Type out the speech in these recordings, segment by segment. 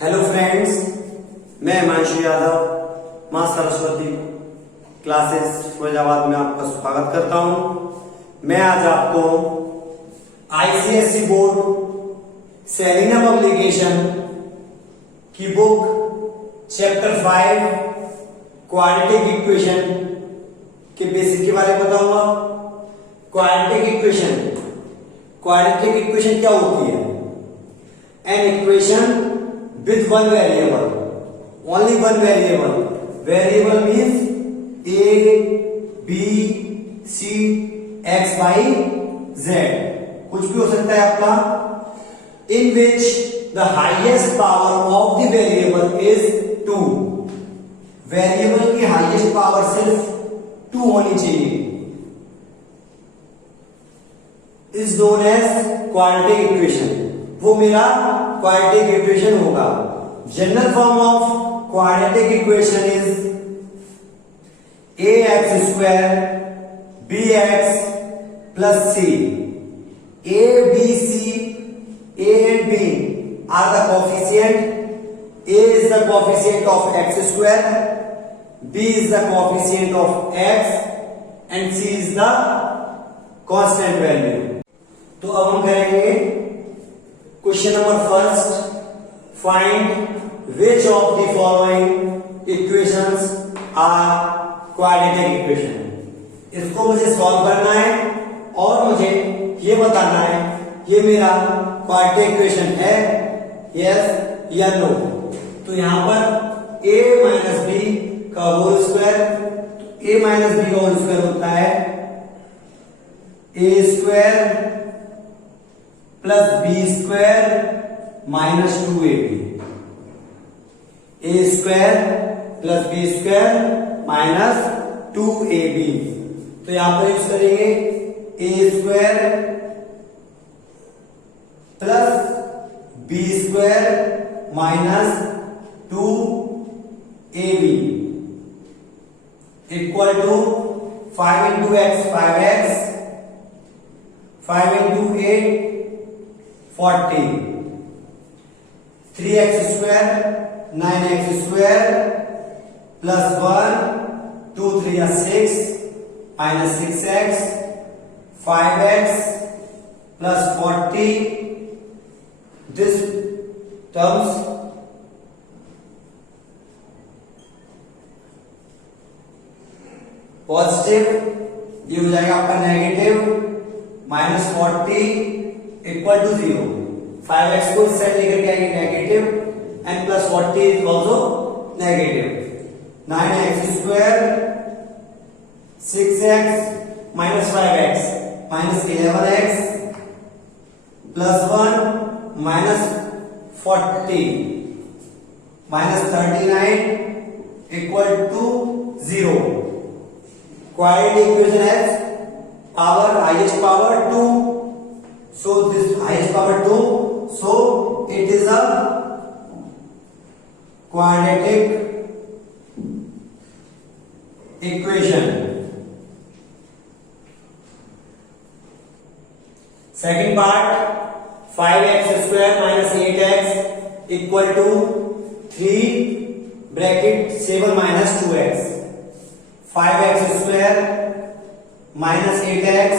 Hello friends, मैं हिमांशु यादव मां सरस्वती क्लासेस फिरोजाबाद में आपका स्वागत करता हूं। मैं आज आपको आईसीएसई बोर्ड सेलिना पब्लिकेशन की बुक चैप्टर 5 क्वाड्रेटिक इक्वेशन के बेसिक के बारे में बताऊंगा। क्वाड्रेटिक इक्वेशन क्या होती है? An equation with one variable, only one variable means a, b, c, x, y, z, कुछ भी हो सकता है आपका, in which the highest power of the variable is 2। वेरिएबल की हाईएस्ट पावर सिर्फ 2 होनी चाहिए, is known as quadratic equation। वो मेरा क्वाड्रेटिक इक्वेशन होगा। General form of quadratic equation is ax square bx plus c। a, b, c, a and b are the coefficient। a is the coefficient of x square, b is the coefficient of x and c is the constant value। तो अब हम करेंगे question number first, find which of the following equations are quadratic equation. इसको मुझे सॉल्व करना है और मुझे ये बताना है ये मेरा क्वाड्रेटिक इक्वेशन है, यस या नो। तो यहां पर a माइनस बी का whole square, a minus b का होल स्क्वायर होता है a square plus b square minus 2ab। A square plus b square minus 2ab। तो यहां पर यूज करेंगे a square plus b square minus 2ab equal to 5 into x 5x, 5 into 8 40, 3x square 9x square plus 1 2 3 6 minus 6x 5x plus 40। This terms positive, ये हो जाएगा आपका negative minus 40 equal to 0। 5x को इस साइड लेकर के आएंगे negative and plus 40 is also negative. 9x square 6x minus 5x minus 11x plus 1 minus 40 minus 39 equal to 0। Quadratic equation has power, highest power 2। So this highest power 2, so it is a quadratic equation। Second part, 5x square minus 8x equal to 3 bracket 7 minus 2x। 5x square minus 8x,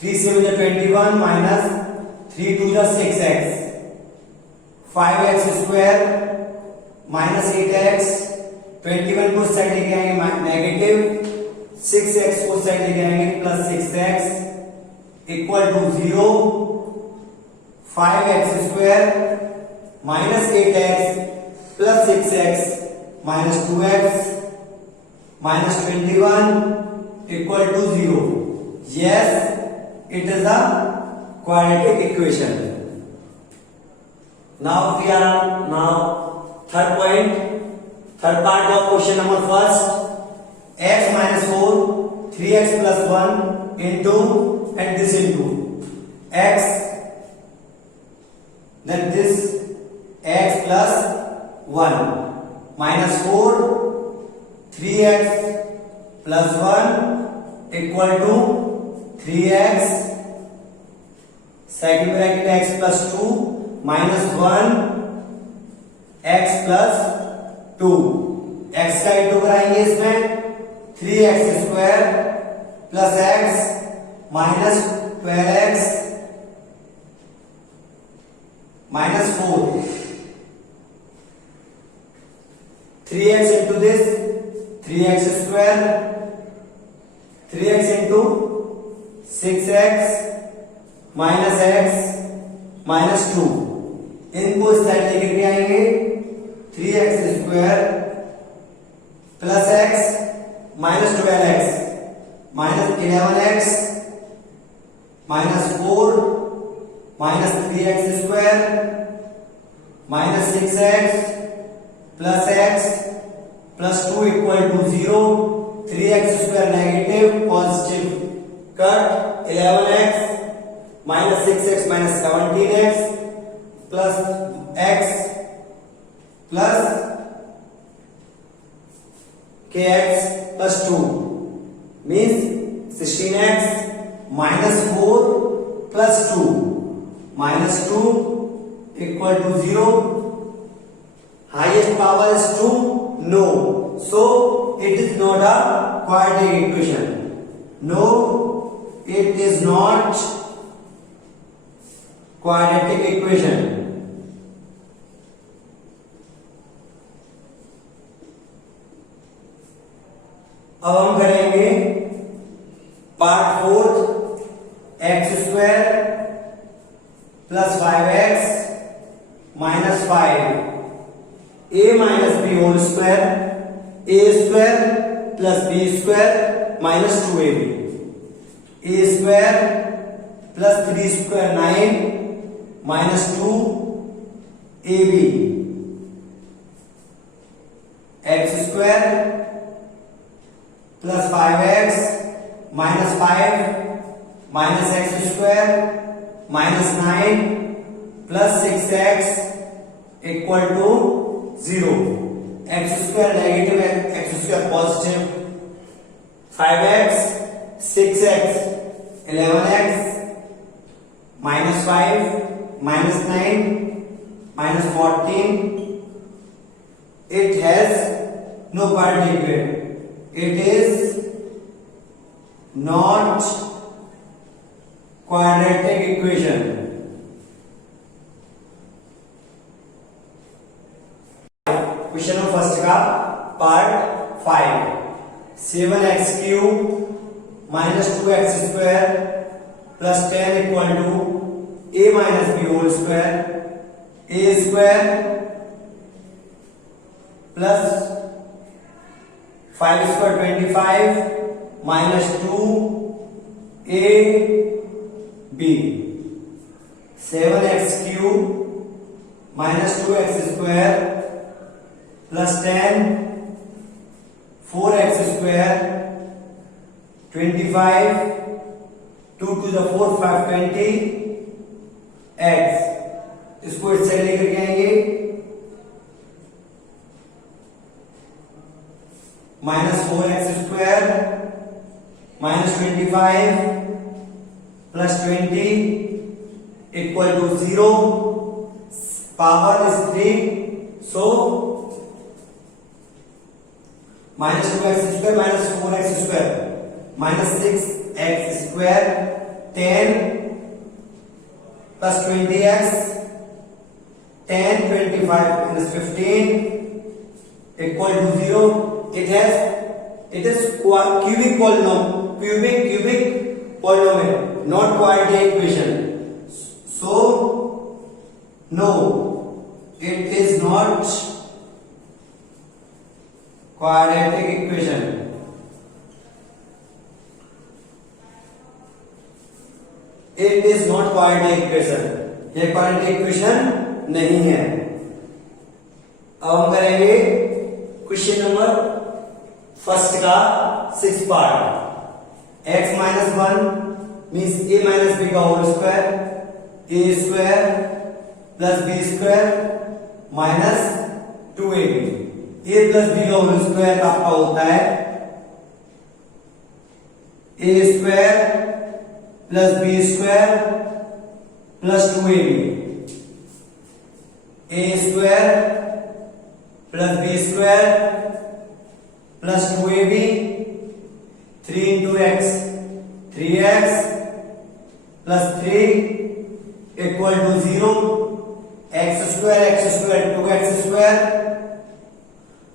3 7 is 21 minus 3 2 is 6x। 5x square minus 8x, 21 को side लेके आएंगे negative, 6x को side लेके आएंगे plus 6x equal to 0। 5x square minus 8x plus 6x minus 2x minus 21 equal to 0। Yes, it is a quadratic equation। Now we are third point, third part of question number first, x minus 4 3x plus 1 into and this into x, then this x plus 1 minus 4 3x plus 1 equal to 3x, second bracket x plus 2 minus 1 x plus 2, x का into कराएंगे इसमें 3x² plus x minus 12x minus 4, 3x into this 3x², 3x into 6x minus x minus 2, इनको इस side लेकर के आएंगे 3x² plus x minus 12x minus 11x minus 4 minus 3x² minus 6x plus x plus 2 equal to 0, 3x² negative positive cut 11x minus 6x minus 17x plus x plus kx plus 2 means 16x minus 4 plus 2 minus 2 equal to 0. Highest power is 2? No. So it is not a quadratic equation. No, it is not quadratic equation. अब हम करेंगे part 4, x² plus 5x minus 5 a minus b whole square, a² plus b² minus 2ab, a² plus 3² 9 minus 2ab, x² plus 5x minus 5 minus x² minus 9 plus 6x equal to 0, x² negative x² positive, 5x 6x 11x minus 5 minus 9 minus 14. It has no quadratic. It is not quadratic equation. Question number first का part 5, 7x³ minus 2x² plus 10 equal to a minus b whole square, a² plus 5² 25 minus 2ab, 7x³ minus 2x² plus 10 4x² 25 2 to the 4 5 20 x, इसको इस side लेकर के आएंगे minus 4x² minus 25 plus 20 equal to 0, power is 3, so minus 2x² minus 4x² minus 6x² 10 plus 20x 10 25 minus 15 equal to 0. It is cubic polynomial, not quadratic equation. So no, it is not quadratic equation. It is not quadratic equation. ये quadratic equation नहीं है. अब हम करेंगे question number first का 6 part. x minus 1 means a minus b का whole square, a square plus b square minus 2ab. a plus b का whole square आपका होता है a square plus b square plus 2ab, a square plus b square plus 2ab, 3 into x, 3x plus 3 equal to 0, x square 2x square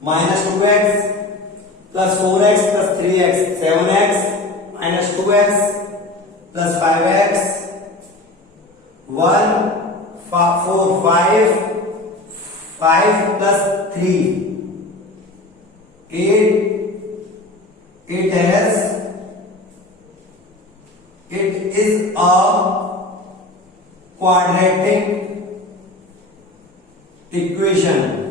minus 2x plus 4x plus 3x 7x minus 2x plus 5x 1 4 5 plus 3 8 it is a quadratic equation.